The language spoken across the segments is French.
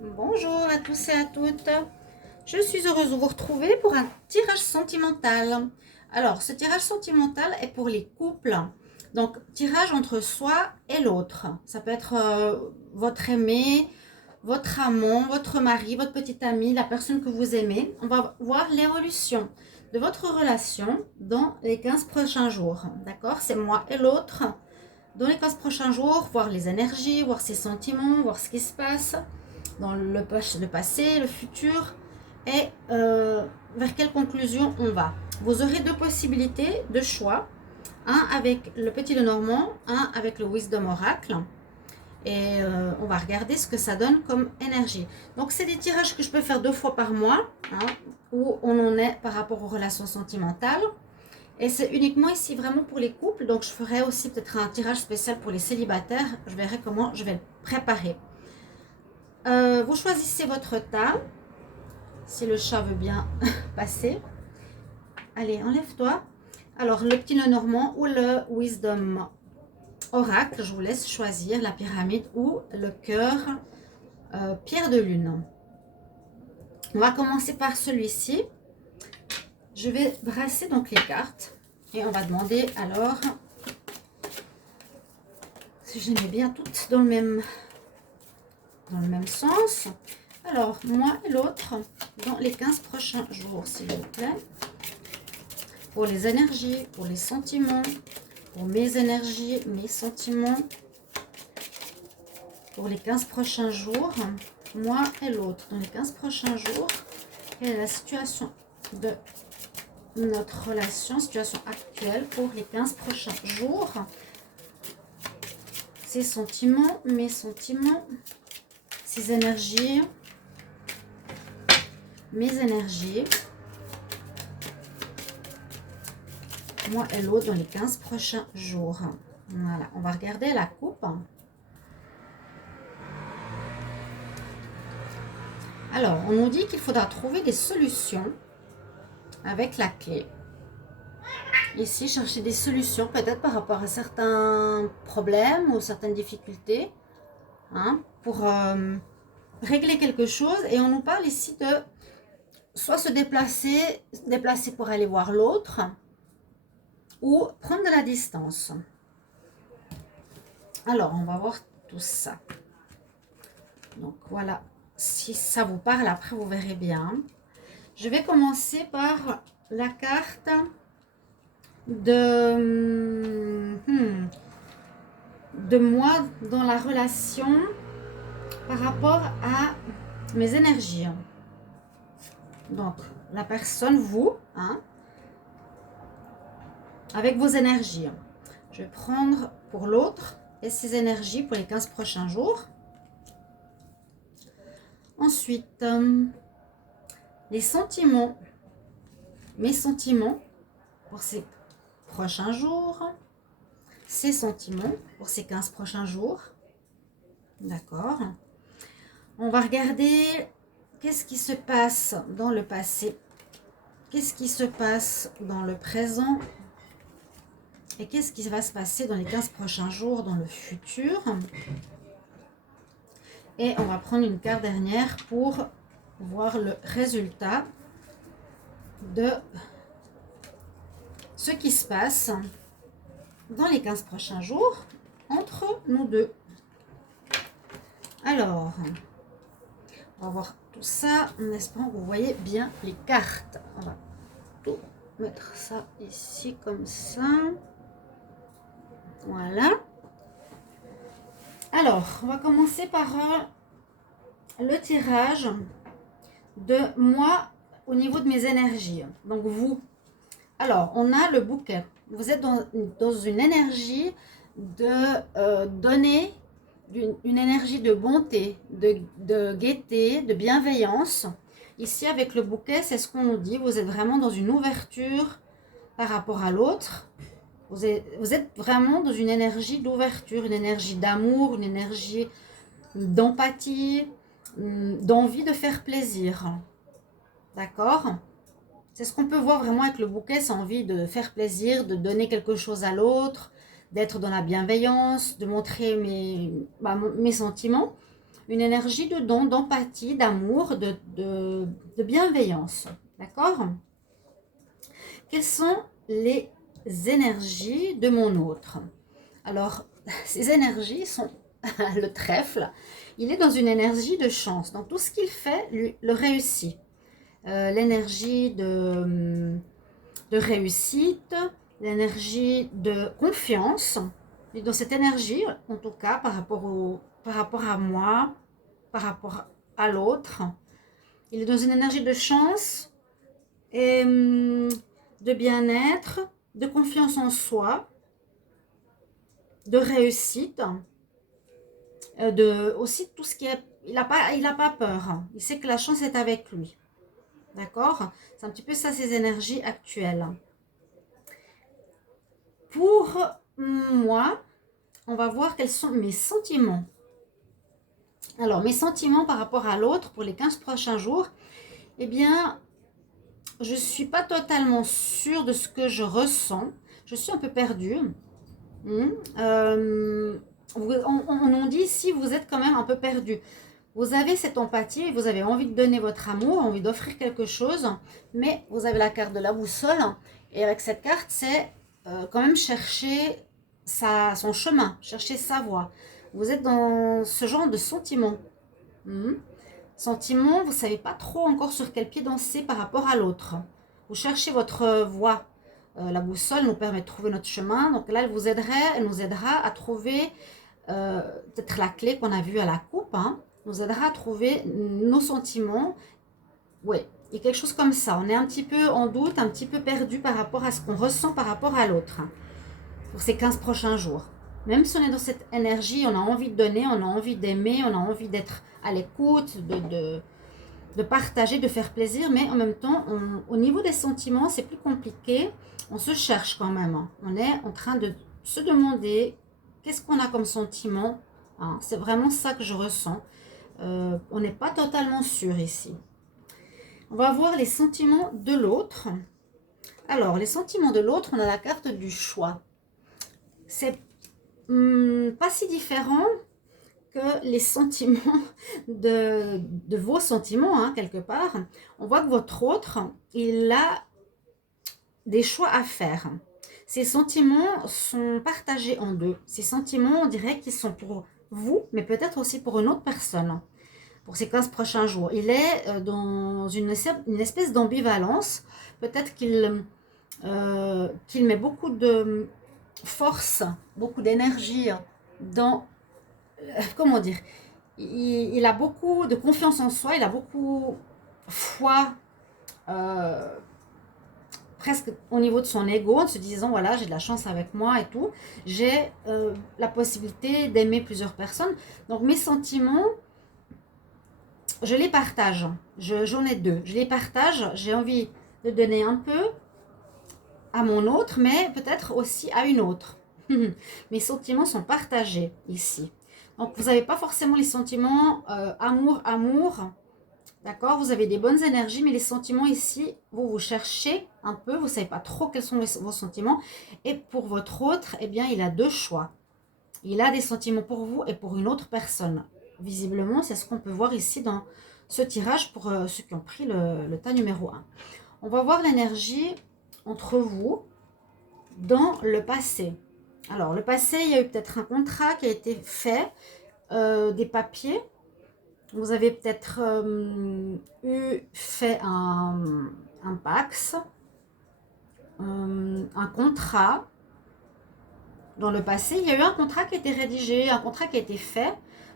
Bonjour à tous et à toutes. Je suis heureuse de vous retrouver pour un tirage sentimental. Alors, ce tirage sentimental est pour les couples. Donc, tirage entre soi et l'autre. Ça peut être votre aimé, votre amant, votre mari, votre petit ami, la personne que vous aimez. On va voir l'évolution de votre relation dans les 15 prochains jours. D'accord? C'est moi et l'autre. Dans les 15 prochains jours, voir les énergies, voir ses sentiments, voir ce qui se passe dans le passé, le futur et vers quelle conclusion on va. Vous aurez deux possibilités de choix, un avec le petit Lenormand, un avec le Wisdom Oracle. Et on va regarder ce que ça donne comme énergie. Donc c'est des tirages que je peux faire 2 fois par mois, hein, où on en est par rapport aux relations sentimentales. Et c'est uniquement ici vraiment pour les couples. Donc je ferai aussi peut-être un tirage spécial pour les célibataires. Je verrai comment je vais le préparer. Vous choisissez votre tas, si le chat veut bien passer. Allez, enlève-toi. Alors, le petit Lenormand ou le Wisdom Oracle, je vous laisse choisir la pyramide ou le cœur pierre de lune. On va commencer par celui-ci. Je vais brasser donc les cartes et on va demander alors si je les mets bien toutes dans le même sens. Alors, moi et l'autre, dans les 15 prochains jours, s'il vous plaît, pour les énergies, pour les sentiments, pour mes énergies, mes sentiments, pour les 15 prochains jours, moi et l'autre, dans les 15 prochains jours, quelle est la situation de notre relation, situation actuelle pour les 15 prochains jours, ces sentiments, mes sentiments, ces énergies, mes énergies, moi et l'autre dans les 15 prochains jours. Voilà, on va regarder la coupe. Alors, on nous dit qu'il faudra trouver des solutions avec la clé. Ici, chercher des solutions peut-être par rapport à certains problèmes ou certaines difficultés, hein, pour régler quelque chose. Et on nous parle ici de soit se déplacer pour aller voir l'autre, ou prendre de la distance. Alors, on va voir tout ça. Donc, voilà. Si ça vous parle, après, vous verrez bien. Je vais commencer par la carte de moi dans la relation par rapport à mes énergies. Donc, la personne, vous, hein, avec vos énergies. Je vais prendre pour l'autre et ses énergies pour les 15 prochains jours. Ensuite, les sentiments, mes sentiments pour ces prochains jours, ces sentiments pour ces 15 prochains jours. D'accord. On va regarder qu'est-ce qui se passe dans le passé, qu'est-ce qui se passe dans le présent et qu'est-ce qui va se passer dans les 15 prochains jours dans le futur. Et on va prendre une carte dernière pour voir le résultat de ce qui se passe dans les 15 prochains jours entre nous deux. Alors, on va voir tout ça en espérant que vous voyez bien les cartes. On va tout mettre ça ici comme ça. Voilà. Alors, on va commencer par le tirage de moi au niveau de mes énergies. Donc, vous. Alors, on a le bouquet. Vous êtes dans une énergie de donner, une énergie de bonté, de gaieté, de bienveillance. Ici, avec le bouquet, c'est ce qu'on nous dit. Vous êtes vraiment dans une ouverture par rapport à l'autre. Vous êtes vraiment dans une énergie d'ouverture, une énergie d'amour, une énergie d'empathie, d'envie de faire plaisir. D'accord ? C'est ce qu'on peut voir vraiment avec le bouquet, c'est envie de faire plaisir, de donner quelque chose à l'autre, d'être dans la bienveillance, de montrer mes sentiments. une énergie de don, d'empathie, d'amour, de bienveillance. D'accord? Quelles sont les énergies de mon autre? Alors, ces énergies sont le trèfle. Il est dans une énergie de chance. Donc, tout ce qu'il fait, lui, le réussit. L'énergie de réussite, l'énergie de confiance. Et dans cette énergie, en tout cas, par rapport à moi, par rapport à l'autre, il est dans une énergie de chance et de bien-être, de confiance en soi, de réussite, aussi tout ce qui est... Il n'a pas peur. Il sait que la chance est avec lui. D'accord? C'est un petit peu ça, ces énergies actuelles. Pour moi, on va voir quels sont mes sentiments. Alors, mes sentiments par rapport à l'autre pour les 15 prochains jours, eh bien, je ne suis pas totalement sûre de ce que je ressens. Je suis un peu perdue. On dit ici, vous êtes quand même un peu perdu. Vous avez cette empathie, vous avez envie de donner votre amour, envie d'offrir quelque chose, mais vous avez la carte de la boussole. Et avec cette carte, c'est quand même chercher son chemin, chercher sa voie. Vous êtes dans ce genre de sentiment. Sentiment, vous ne savez pas trop encore sur quel pied danser par rapport à l'autre. Vous cherchez votre voie. La boussole nous permet de trouver notre chemin. Donc là, elle nous aidera à trouver peut-être la clé qu'on a vue à la coupe. Nous aidera à trouver nos sentiments. Oui, il y a quelque chose comme ça. On est un petit peu en doute, un petit peu perdu par rapport à ce qu'on ressent par rapport à l'autre pour ces 15 prochains jours. Même si on est dans cette énergie, on a envie de donner, on a envie d'aimer, on a envie d'être à l'écoute, de partager, de faire plaisir, mais en même temps, au niveau des sentiments, c'est plus compliqué. On se cherche quand même. On est en train de se demander qu'est-ce qu'on a comme sentiment. C'est vraiment ça que je ressens. On n'est pas totalement sûr ici. On va voir les sentiments de l'autre. Alors, les sentiments de l'autre, on a la carte du choix. C'est pas si différent que les sentiments de vos sentiments, quelque part. On voit que votre autre, il a des choix à faire. Ces sentiments sont partagés en deux. Ces sentiments, on dirait qu'ils sont pour vous, mais peut-être aussi pour une autre personne. Pour ces 15 prochains jours. Il est dans une espèce d'ambivalence. Peut-être qu'il met beaucoup de force, beaucoup d'énergie dans... comment dire, il a beaucoup de confiance en soi, il a beaucoup foi presque au niveau de son ego, en se disant voilà, j'ai de la chance avec moi et tout, j'ai la possibilité d'aimer plusieurs personnes. Donc mes sentiments, je les partage, j'en ai deux, je les partage, j'ai envie de donner un peu à mon autre, mais peut-être aussi à une autre. Mes sentiments sont partagés ici. Donc, vous n'avez pas forcément les sentiments amour, d'accord? Vous avez des bonnes énergies, mais les sentiments ici, vous cherchez un peu, vous ne savez pas trop quels sont vos sentiments. Et pour votre autre, eh bien, il a deux choix. Il a des sentiments pour vous et pour une autre personne. Visiblement, c'est ce qu'on peut voir ici dans ce tirage pour ceux qui ont pris le tas numéro 1. On va voir l'énergie entre vous dans le passé. Alors, le passé, il y a eu peut-être un contrat qui a été fait, des papiers. Vous avez peut-être fait un Pax, un contrat. Dans le passé, il y a eu un contrat qui a été rédigé, un contrat qui a été fait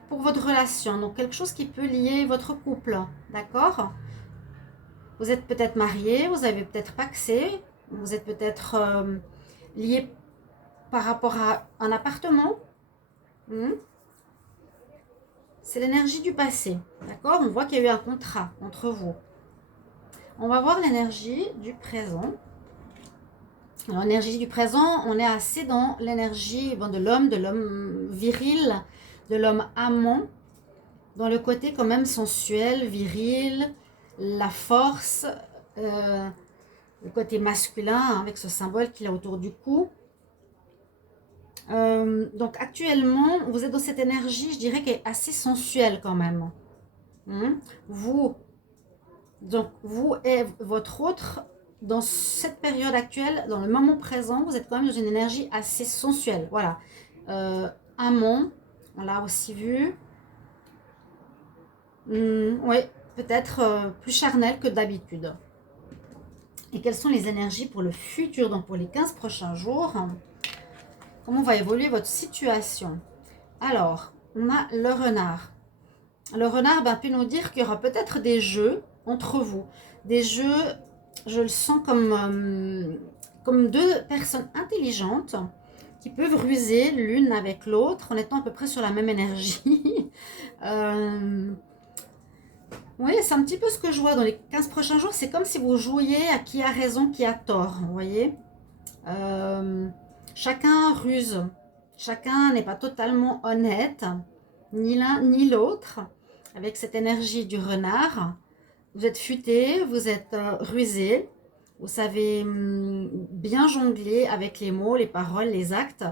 pour votre relation. Donc, quelque chose qui peut lier votre couple. D'accord? Vous êtes peut-être marié, vous avez peut-être paxé, vous êtes peut-être lié par rapport à un appartement. C'est l'énergie du passé. D'accord? On voit qu'il y a eu un contrat entre vous. On va voir l'énergie du présent. Alors, l'énergie du présent, on est assez dans l'énergie de l'homme viril, de l'homme amant, dans le côté quand même sensuel, viril, la force, le côté masculin avec ce symbole qu'il a autour du cou. Donc actuellement, vous êtes dans cette énergie, je dirais, qui est assez sensuelle quand même. Hmm. Vous, donc vous et votre autre, dans cette période actuelle, dans le moment présent, vous êtes quand même dans une énergie assez sensuelle. Voilà. Amant, on l'a aussi vu. Oui, peut-être plus charnel que d'habitude. Et quelles sont les énergies pour le futur, donc pour les 15 prochains jours? Comment va évoluer votre situation? Alors, on a le renard. Le renard peut nous dire qu'il y aura peut-être des jeux entre vous. Des jeux, je le sens comme deux personnes intelligentes qui peuvent ruser l'une avec l'autre en étant à peu près sur la même énergie. Oui, c'est un petit peu ce que je vois dans les 15 prochains jours. C'est comme si vous jouiez à qui a raison, qui a tort, vous voyez. Euh, Chacun ruse. Chacun n'est pas totalement honnête, ni l'un ni l'autre, avec cette énergie du renard. Vous êtes futé, vous êtes rusé, vous savez bien jongler avec les mots, les paroles, les actes,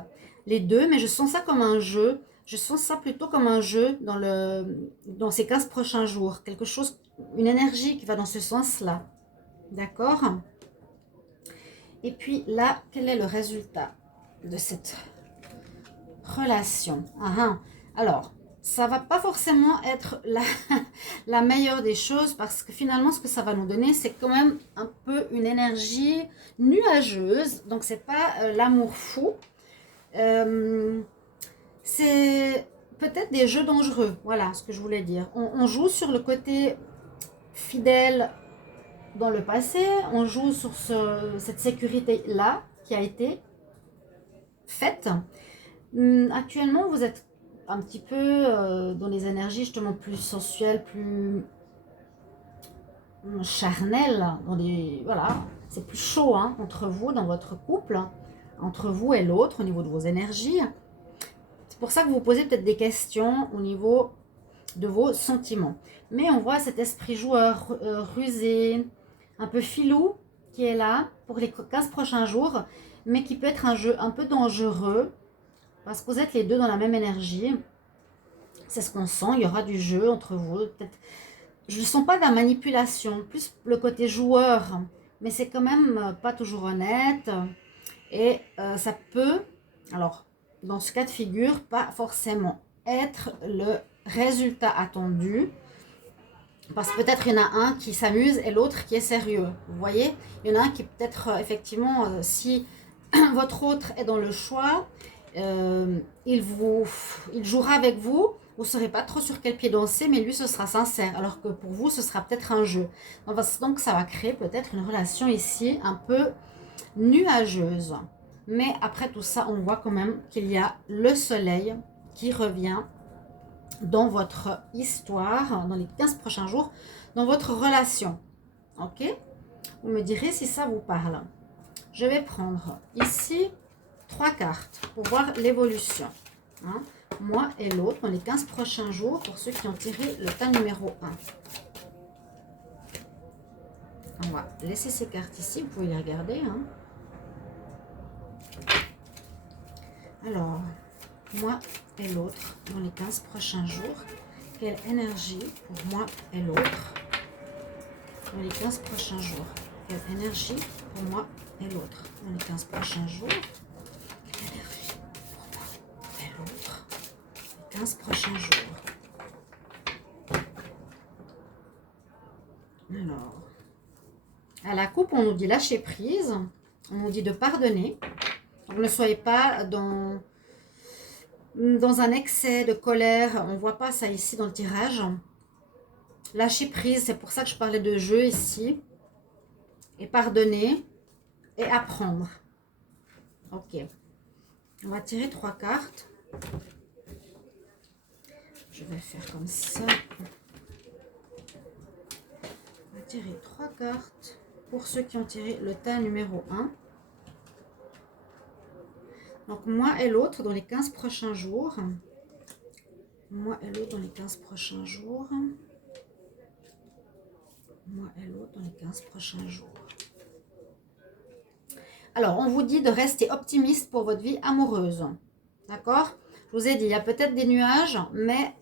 les deux, mais je sens ça comme un jeu. Je sens ça plutôt comme un jeu dans ces 15 prochains jours. Quelque chose, une énergie qui va dans ce sens-là. D'accord? Et puis là, quel est le résultat de cette relation? Alors, ça va pas forcément être la meilleure des choses parce que finalement, ce que ça va nous donner, c'est quand même un peu une énergie nuageuse. Donc, c'est pas l'amour fou. C'est peut-être des jeux dangereux. Voilà ce que je voulais dire. On joue sur le côté fidèle dans le passé. On joue sur cette sécurité-là qui a été faite. Actuellement, vous êtes un petit peu dans les énergies justement plus sensuelles, plus charnelles. Voilà, c'est plus chaud entre vous, dans votre couple, entre vous et l'autre au niveau de vos énergies. C'est pour ça que vous vous posez peut-être des questions au niveau de vos sentiments. Mais on voit cet esprit joueur rusé, un peu filou qui est là pour les 15 prochains jours, mais qui peut être un jeu un peu dangereux parce que vous êtes les deux dans la même énergie. C'est ce qu'on sent, il y aura du jeu entre vous. Peut-être, je ne sens pas de la manipulation, plus le côté joueur, mais c'est quand même pas toujours honnête. Et ça peut, alors dans ce cas de figure, pas forcément être le résultat attendu. Parce que peut-être il y en a un qui s'amuse et l'autre qui est sérieux. Vous voyez, il y en a un qui peut-être effectivement, si votre autre est dans le choix, il jouera avec vous. Vous ne saurez pas trop sur quel pied danser, mais lui, ce sera sincère. Alors que pour vous, ce sera peut-être un jeu. Donc, ça va créer peut-être une relation ici un peu nuageuse. Mais après tout ça, on voit quand même qu'il y a le soleil qui revient dans votre histoire, dans les 15 prochains jours, dans votre relation. Ok? Vous me direz si ça vous parle. Je vais prendre ici 3 cartes pour voir l'évolution. Moi et l'autre dans les 15 prochains jours pour ceux qui ont tiré le tas numéro 1. On va laisser ces cartes ici, vous pouvez les regarder. Alors, moi et l'autre dans les 15 prochains jours. Quelle énergie pour moi et l'autre dans les 15 prochains jours? Quelle énergie pour moi et l'autre dans les 15 prochains jours? Quelle énergie pour moi et l'autre dans les 15 prochains jours? Alors, à la coupe, on nous dit lâcher prise. On nous dit de pardonner. Donc, ne soyez pas dans un excès de colère. On ne voit pas ça ici dans le tirage. Lâcher prise, c'est pour ça que je parlais de jeu ici. Et pardonner et apprendre. Ok. On va tirer 3 cartes. Je vais faire comme ça. On va tirer 3 cartes pour ceux qui ont tiré le tas numéro 1. Donc, moi et l'autre dans les 15 prochains jours. Moi et l'autre dans les 15 prochains jours. Moi et l'autre dans les 15 prochains jours. Alors, on vous dit de rester optimiste pour votre vie amoureuse. D'accord? Je vous ai dit, il y a peut-être des nuages, mais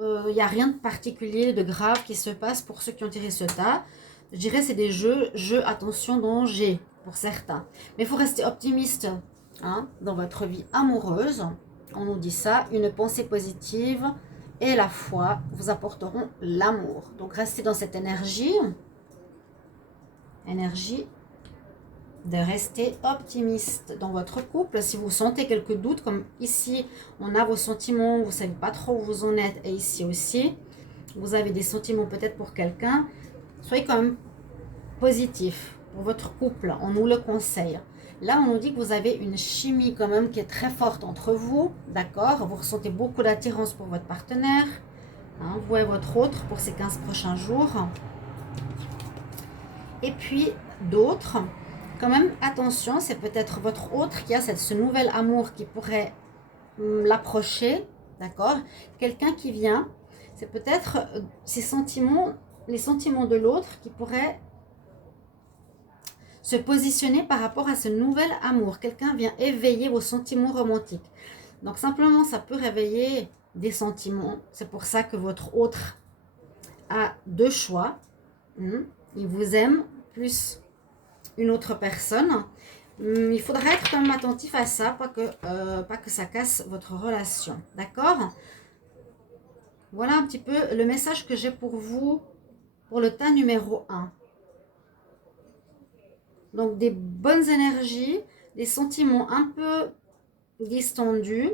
il n'y a rien de particulier, de grave qui se passe pour ceux qui ont tiré ce tas. Je dirais c'est des jeux, attention, danger pour certains. Mais il faut rester optimiste hein, dans votre vie amoureuse. On nous dit ça, une pensée positive et la foi vous apporteront l'amour. Donc restez dans cette énergie de rester optimiste dans votre couple. Si vous sentez quelques doutes, comme ici, on a vos sentiments, vous ne savez pas trop où vous en êtes, et ici aussi, vous avez des sentiments peut-être pour quelqu'un, soyez quand même positif pour votre couple, on nous le conseille. Là, on nous dit que vous avez une chimie quand même qui est très forte entre vous, d'accord? Vous ressentez beaucoup d'attirance pour votre partenaire, hein, vous et votre autre pour ces 15 prochains jours. Et puis, d'autres, quand même, attention, c'est peut-être votre autre qui a ce nouvel amour qui pourrait l'approcher, d'accord? Quelqu'un qui vient, c'est peut-être ces sentiments, les sentiments de l'autre qui pourraient se positionner par rapport à ce nouvel amour. Quelqu'un vient éveiller vos sentiments romantiques. Donc simplement, ça peut réveiller des sentiments. C'est pour ça que votre autre a deux choix. Il vous aime plus une autre personne. Il faudra être quand même attentif à ça, pas que ça casse votre relation. D'accord? Voilà un petit peu le message que j'ai pour vous pour le tas numéro 1. Donc des bonnes énergies, des sentiments un peu distendus.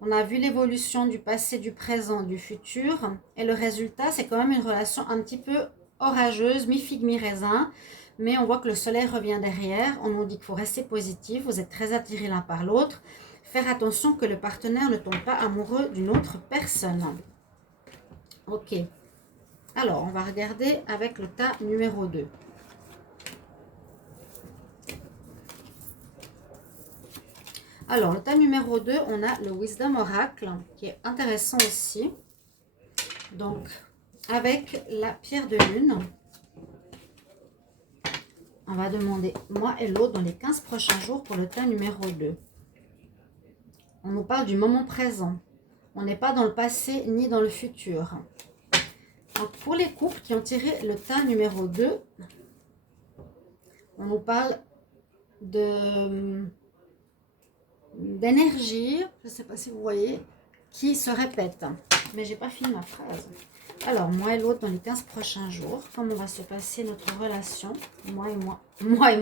On a vu l'évolution du passé, du présent, du futur. Et le résultat, c'est quand même une relation un petit peu orageuse, mi-figue, mi-raisin. Mais on voit que le soleil revient derrière. On nous dit qu'il faut rester positif. Vous êtes très attirés l'un par l'autre. Faire attention que le partenaire ne tombe pas amoureux d'une autre personne. Ok. Alors, on va regarder avec le tas numéro 2. Alors, le tas numéro 2, on a le Wisdom Oracle, qui est intéressant aussi. Donc, avec la pierre de lune, on va demander moi et l'autre dans les 15 prochains jours pour le tas numéro 2. On nous parle du moment présent. On n'est pas dans le passé ni dans le futur. Donc, pour les couples qui ont tiré le tas numéro 2, on nous parle d'énergie, je ne sais pas si vous voyez, qui se répète. Mais j'ai pas fini ma phrase. Alors, moi et l'autre dans les 15 prochains jours, comment va se passer notre relation, moi et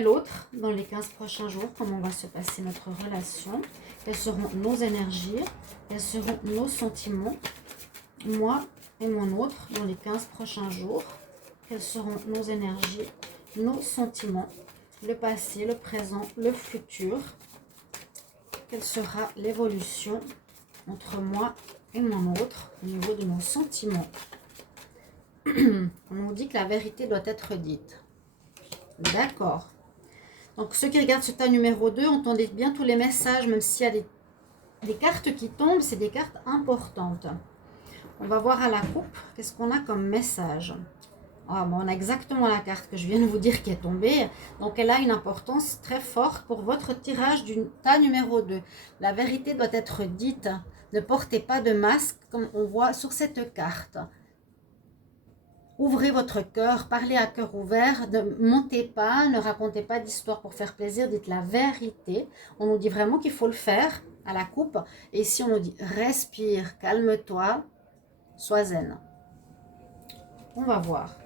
l'autre dans les 15 prochains jours, comment va se passer notre relation, quelles seront nos énergies, quels seront nos sentiments, moi et mon autre dans les 15 prochains jours, quelles seront nos énergies, nos sentiments, le passé, le présent, le futur. Quelle sera l'évolution entre moi et mon autre au niveau de nos sentiments? On nous dit que la vérité doit être dite. D'accord. Donc, ceux qui regardent ce tas numéro 2, entendez bien tous les messages, même s'il y a des cartes qui tombent, c'est des cartes importantes. On va voir à la coupe, qu'est-ce qu'on a comme message? Ah, bon, on a exactement la carte que je viens de vous dire qui est tombée. Donc, elle a une importance très forte pour votre tirage du tas numéro 2. La vérité doit être dite. Ne portez pas de masque comme on voit sur cette carte. Ouvrez votre cœur, parlez à cœur ouvert, ne mentez pas, ne racontez pas d'histoire pour faire plaisir, dites la vérité. On nous dit vraiment qu'il faut le faire à la coupe. Et ici, on nous dit respire, calme-toi, sois zen. On va voir.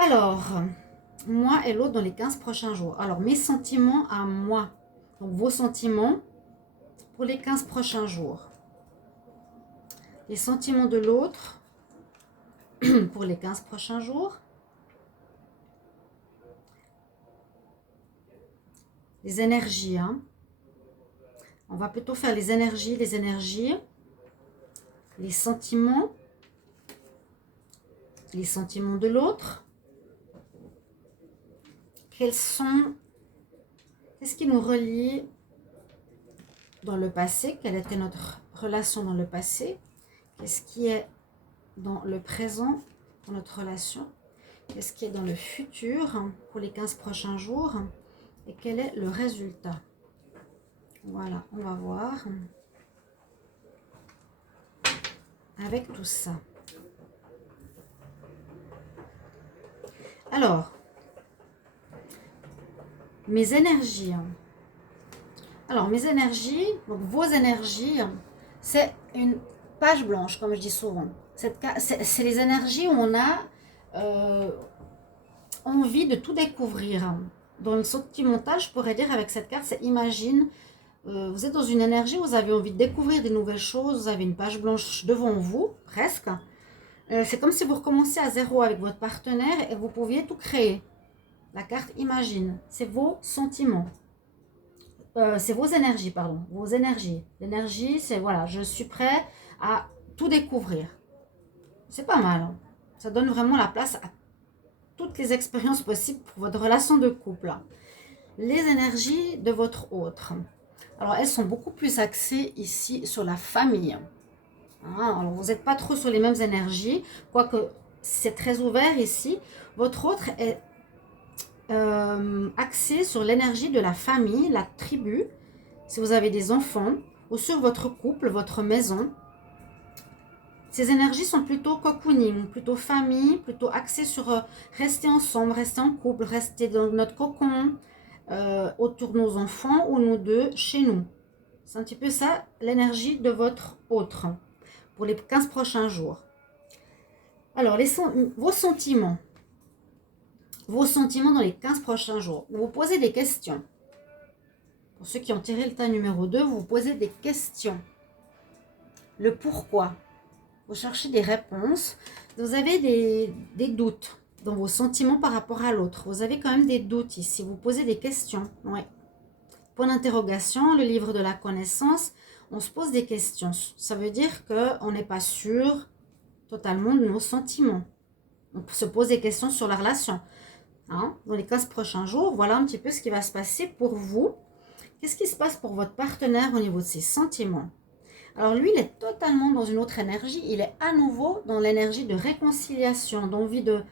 Alors, moi et l'autre dans les 15 prochains jours. Alors, mes sentiments à moi. Donc, vos sentiments pour les 15 prochains jours. Les sentiments de l'autre pour les 15 prochains jours. Les énergies. Hein. On va plutôt faire les énergies, les sentiments de l'autre. Qu'est-ce qui nous relie dans le passé? Quelle était notre relation dans le passé? Qu'est-ce qui est dans le présent, dans notre relation? Qu'est-ce qui est dans le futur pour les 15 prochains jours et quel est le résultat? Voilà, on va voir avec tout ça. Alors, mes énergies. Alors, mes énergies, donc vos énergies, c'est une page blanche, comme je dis souvent. C'est les énergies où on a envie de tout découvrir. Dans le sentimental, je pourrais dire avec cette carte, c'est imagine, vous êtes dans une énergie où vous avez envie de découvrir des nouvelles choses, vous avez une page blanche devant vous, presque. C'est comme si vous recommencez à zéro avec votre partenaire et vous pouviez tout créer. La carte imagine, c'est vos sentiments. C'est vos énergies, pardon. Vos énergies. L'énergie, c'est voilà, je suis prêt à tout découvrir. C'est pas mal. Hein. Ça donne vraiment la place à toutes les expériences possibles pour votre relation de couple. Les énergies de votre autre. Alors, elles sont beaucoup plus axées ici sur la famille. Hein, alors, vous n'êtes pas trop sur les mêmes énergies, quoique c'est très ouvert ici. Votre autre est axé sur l'énergie de la famille, la tribu, si vous avez des enfants, ou sur votre couple, votre maison. Ces énergies sont plutôt cocooning, plutôt famille, plutôt axées sur rester ensemble, rester en couple, rester dans notre cocon, autour de nos enfants ou nous deux chez nous. C'est un petit peu ça l'énergie de votre autre pour les 15 prochains jours. Alors, vos sentiments. Vos sentiments dans les 15 prochains jours. Vous vous posez des questions. Pour ceux qui ont tiré le tas numéro 2, vous vous posez des questions. Le pourquoi. Vous cherchez des réponses. Vous avez des doutes dans vos sentiments par rapport à l'autre. Vous avez quand même des doutes ici. Vous posez des questions. Ouais. Point d'interrogation, le livre de la connaissance. On se pose des questions. Ça veut dire qu'on n'est pas sûr totalement de nos sentiments. On se pose des questions sur la relation. Hein? Dans les 15 prochains jours, voilà un petit peu ce qui va se passer pour vous. Qu'est-ce qui se passe pour votre partenaire au niveau de ses sentiments? Alors lui, il est totalement dans une autre énergie. Il est à nouveau dans l'énergie de réconciliation, d'envie de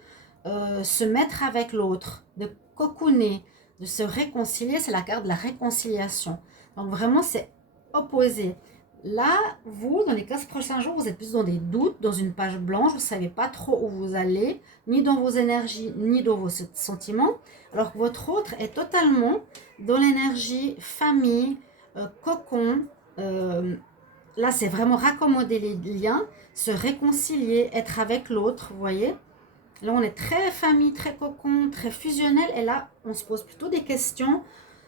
se mettre avec l'autre, de cocooner, de se réconcilier. C'est la carte de la réconciliation. Donc vraiment, c'est opposé. Là, vous, dans les 15 prochains jours, vous êtes plus dans des doutes, dans une page blanche. Vous ne savez pas trop où vous allez, ni dans vos énergies, ni dans vos sentiments. Alors que votre autre est totalement dans l'énergie famille, cocon. Là, c'est vraiment raccommoder les liens, se réconcilier, être avec l'autre, vous voyez. Là, on est très famille, très cocon, très fusionnel. Et là, on se pose plutôt des questions.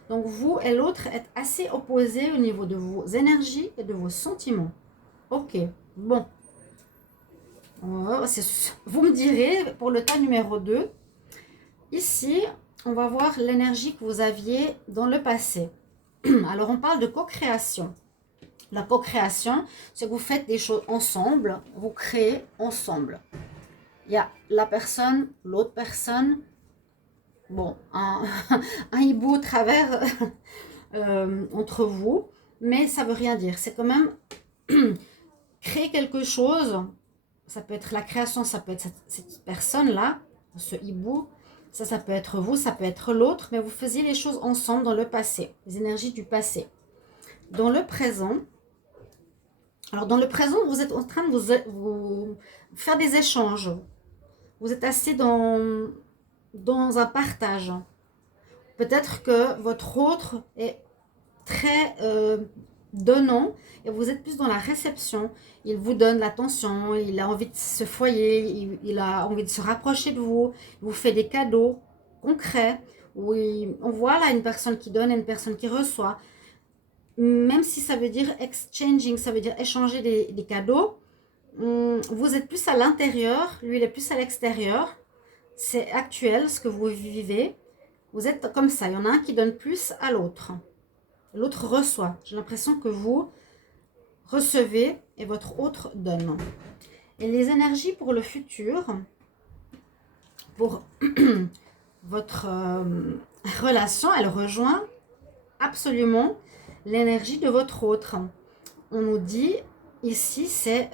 Donc, vous et l'autre êtes assez opposés au niveau de vos énergies et de vos sentiments. Ok, bon. Vous me direz, pour le tas numéro 2, ici, on va voir l'énergie que vous aviez dans le passé. Alors, on parle de co-création. La co-création, c'est que vous faites des choses ensemble, vous créez ensemble. Il y a la personne, l'autre personne, bon, un hibou au travers entre vous, mais ça ne veut rien dire. C'est quand même créer quelque chose, ça peut être la création, ça peut être cette personne-là, ce hibou, ça peut être vous, ça peut être l'autre, mais vous faisiez les choses ensemble dans le passé, les énergies du passé. Dans le présent, alors dans le présent, vous êtes en train de vous faire des échanges. Vous êtes assez dans un partage. Peut-être que votre autre est très donnant et vous êtes plus dans la réception. Il vous donne l'attention, il a envie de se foyer, il a envie de se rapprocher de vous, il vous fait des cadeaux concrets. Oui, on voit là une personne qui donne et une personne qui reçoit. Même si ça veut dire exchanging, ça veut dire échanger des cadeaux, vous êtes plus à l'intérieur, lui il est plus à l'extérieur. C'est actuel ce que vous vivez. Vous êtes comme ça, il y en a un qui donne plus à l'autre. L'autre reçoit. J'ai l'impression que vous recevez et votre autre donne. Et les énergies pour le futur, pour votre relation, elle rejoint absolument l'énergie de votre autre. On nous dit ici, c'est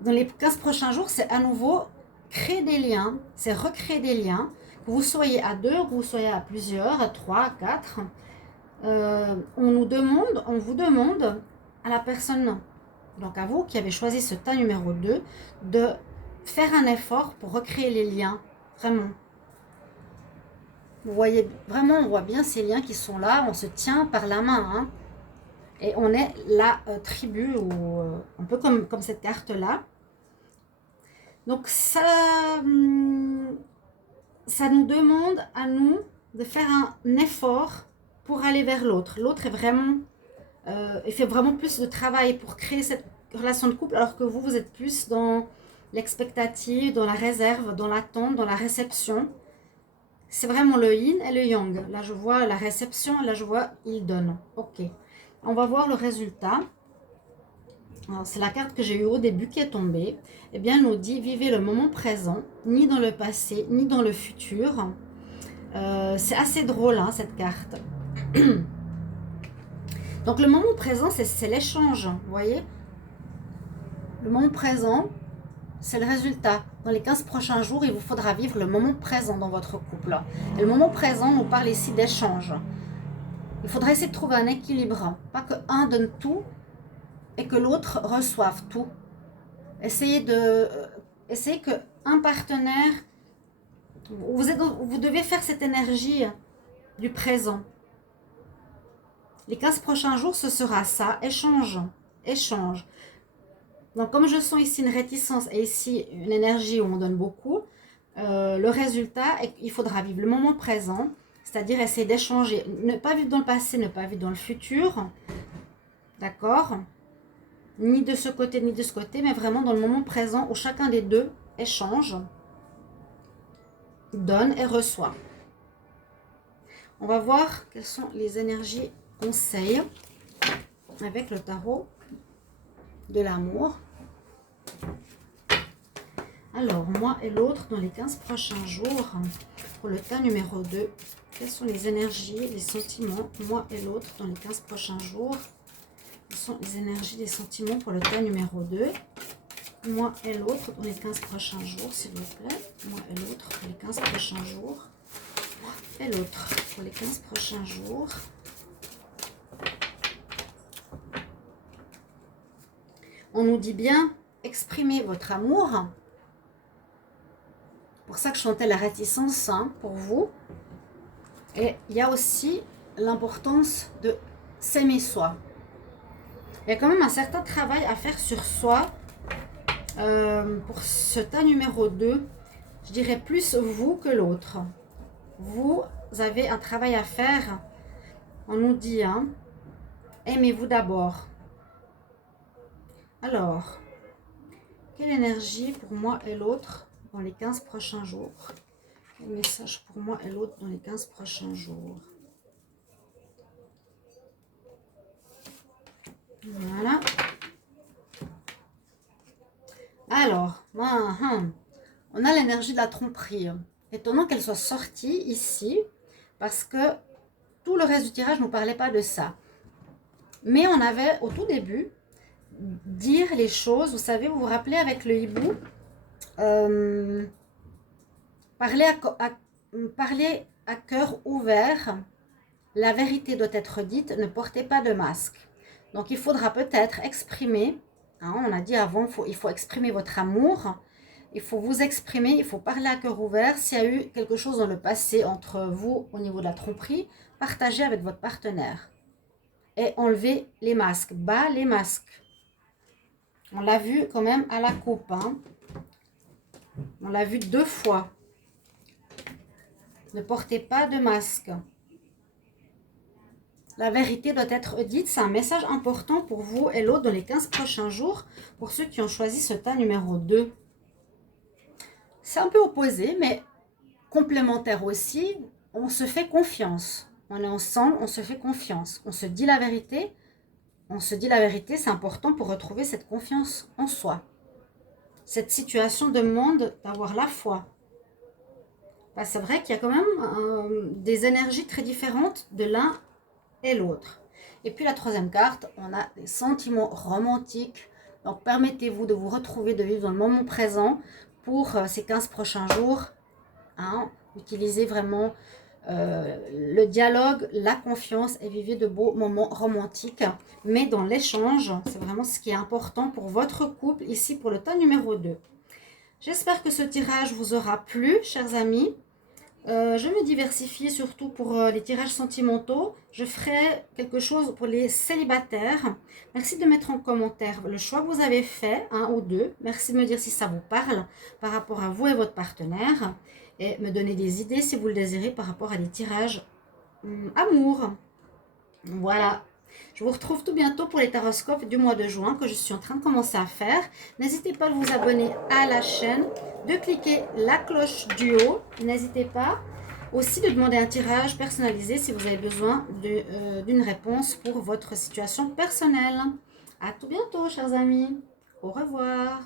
dans les 15 prochains jours, c'est à nouveau créer des liens, c'est recréer des liens, que vous soyez à deux, que vous soyez à plusieurs, à trois, à quatre. On vous demande à la personne, donc à vous qui avez choisi ce tas numéro 2, de faire un effort pour recréer les liens, vraiment. Vous voyez, vraiment, on voit bien ces liens qui sont là, on se tient par la main, hein, et on est la tribu, ou un peu comme cette carte-là. Donc ça nous demande à nous de faire un effort pour aller vers l'autre. L'autre est vraiment, il fait vraiment plus de travail pour créer cette relation de couple, alors que vous êtes plus dans l'expectative, dans la réserve, dans l'attente, dans la réception. C'est vraiment le yin et le yang. Là, je vois la réception, là, je vois il donne. Ok. On va voir le résultat. C'est la carte que j'ai eue au début qui est tombée. Eh bien, elle nous dit, vivez le moment présent, ni dans le passé, ni dans le futur. C'est assez drôle, hein, cette carte. Donc, le moment présent, c'est l'échange, vous voyez. Le moment présent, c'est le résultat. Dans les 15 prochains jours, il vous faudra vivre le moment présent dans votre couple. Et le moment présent nous parle ici d'échange. Il faudra essayer de trouver un équilibre. Pas que un donne tout et que l'autre reçoive tout. Essayez que un partenaire, vous devez faire cette énergie du présent. Les 15 prochains jours, ce sera ça, échange. Donc comme je sens ici une réticence et ici une énergie où on donne beaucoup, le résultat est qu'il faudra vivre le moment présent, c'est-à-dire essayer d'échanger, ne pas vivre dans le passé, ne pas vivre dans le futur, d'accord ? Ni de ce côté, ni de ce côté, mais vraiment dans le moment présent où chacun des deux échange, donne et reçoit. On va voir quelles sont les énergies conseils avec le tarot de l'amour. Alors, moi et l'autre, dans les 15 prochains jours, pour le tas numéro 2, quelles sont les énergies, les sentiments, moi et l'autre, dans les 15 prochains jours? Quelles sont les énergies, les sentiments pour le tas numéro 2? Moi et l'autre, dans les 15 prochains jours, s'il vous plaît. Moi et l'autre, pour les 15 prochains jours. Moi et l'autre, pour les 15 prochains jours. On nous dit bien, exprimez votre amour. Pour ça que je chantais la réticence, hein, pour vous. Et il y a aussi l'importance de s'aimer soi. Il y a quand même un certain travail à faire sur soi. Pour ce tas numéro 2, je dirais plus vous que l'autre. Vous avez un travail à faire. On nous dit, hein, aimez-vous d'abord. Alors, quelle énergie pour moi et l'autre dans les 15 prochains jours? Quel message pour moi et l'autre dans les 15 prochains jours? Voilà. Alors, on a l'énergie de la tromperie. Étonnant qu'elle soit sortie ici, parce que tout le reste du tirage ne nous parlait pas de ça. Mais on avait, au tout début, dire les choses. Vous savez, vous vous rappelez avec le hibou, parler à cœur ouvert, la vérité doit être dite, ne portez pas de masque. Donc il faudra peut-être exprimer, hein, on a dit avant, il faut exprimer votre amour, il faut vous exprimer, il faut parler à cœur ouvert. S'il y a eu quelque chose dans le passé entre vous au niveau de la tromperie, partagez avec votre partenaire. Et enlevez les masques, bas les masques. On l'a vu quand même à la coupe, hein. On l'a vu 2 fois. Ne portez pas de masque. La vérité doit être dite. C'est un message important pour vous et l'autre dans les 15 prochains jours. Pour ceux qui ont choisi ce tas numéro 2. C'est un peu opposé, mais complémentaire aussi. On se fait confiance. On est ensemble, on se fait confiance. On se dit la vérité. On se dit la vérité, c'est important pour retrouver cette confiance en soi. Cette situation demande d'avoir la foi. C'est vrai qu'il y a quand même des énergies très différentes de l'un et l'autre. Et puis la troisième carte, on a des sentiments romantiques. Donc permettez-vous de vous retrouver, de vivre dans le moment présent pour ces 15 prochains jours. Hein. Utilisez vraiment le dialogue, la confiance et vivez de beaux moments romantiques. Mais dans l'échange, c'est vraiment ce qui est important pour votre couple ici pour le tas numéro 2. J'espère que ce tirage vous aura plu, chers amis. Je me diversifie surtout pour les tirages sentimentaux. Je ferai quelque chose pour les célibataires. Merci de mettre en commentaire le choix que vous avez fait, un ou deux. Merci de me dire si ça vous parle par rapport à vous et votre partenaire. Et me donner des idées si vous le désirez par rapport à des tirages amour. Voilà. Je vous retrouve tout bientôt pour les taroscopes du mois de juin que je suis en train de commencer à faire. N'hésitez pas à vous abonner à la chaîne, de cliquer la cloche du haut. N'hésitez pas aussi de demander un tirage personnalisé si vous avez besoin d'une réponse pour votre situation personnelle. À tout bientôt, chers amis. Au revoir.